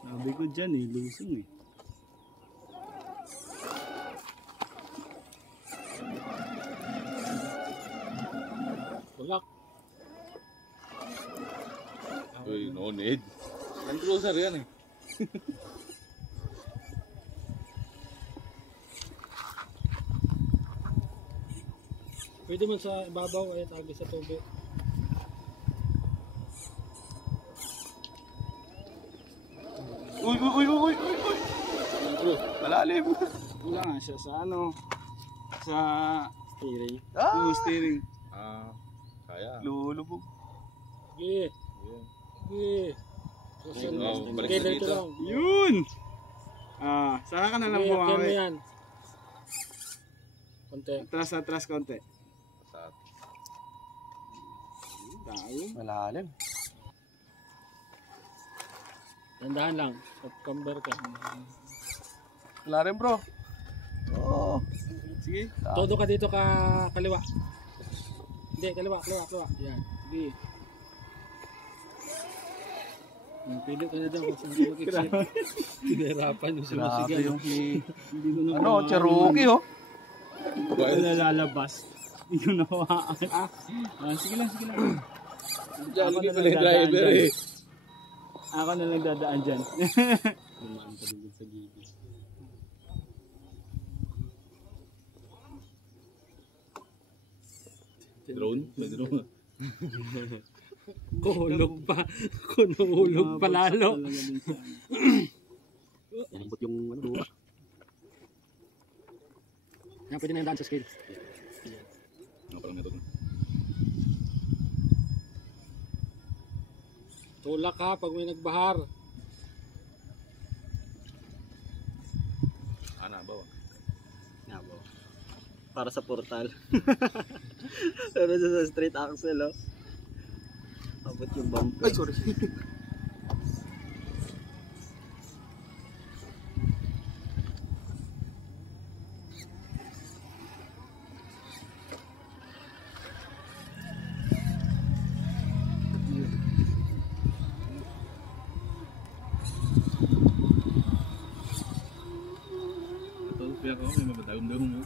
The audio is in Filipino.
Sabi ko dyan eh, lusong eh. Bulak. Uy, no need. Land Cruiser yan eh. Pwede man sa ibabaw ay tagi sa tubig. Uy! Malalim! Wala nga siya sa ano, sa Steering. steering. Kaya. Lulubog. Sige. Sige. Oh, balik Okay, na dito dito. lang. Yun! Saka ka na lang Okay, yan mo bumawi. yan. Konti. Atras konti. Sa Tayo. Malalim. Dandahan lang. September ka. Wala rin bro. Oo. Sige. Todo ka dito ka kaliwa. Hindi, kaliwa. Yan. Sige. Pili ka na daw kung saan ka mag-exit. Pinahirapan yung Grabe sumasigaw. yung Hindi ko na ano, Cherokee oh. Hindi ko na lalabas. Hindi ko nawaan. Sige lang. Jollibee pala yung driver eh. Ako na lang dadaan dyan. Dumaan ka din sa gilid. Drone? May drone. Kuhulog pa. Kunuhulog pa lalo. Inabot yung ano. Yan, pwede na yung daan sa scale. Ano parang ito? Tulak ha pag may nagbahar. Bawa. Nabo. Para sa portal. Pero sa straight axle oh. Abot yung bumper. Ay, sorry. Ito, kaya ko may mabadagong-dagong mo.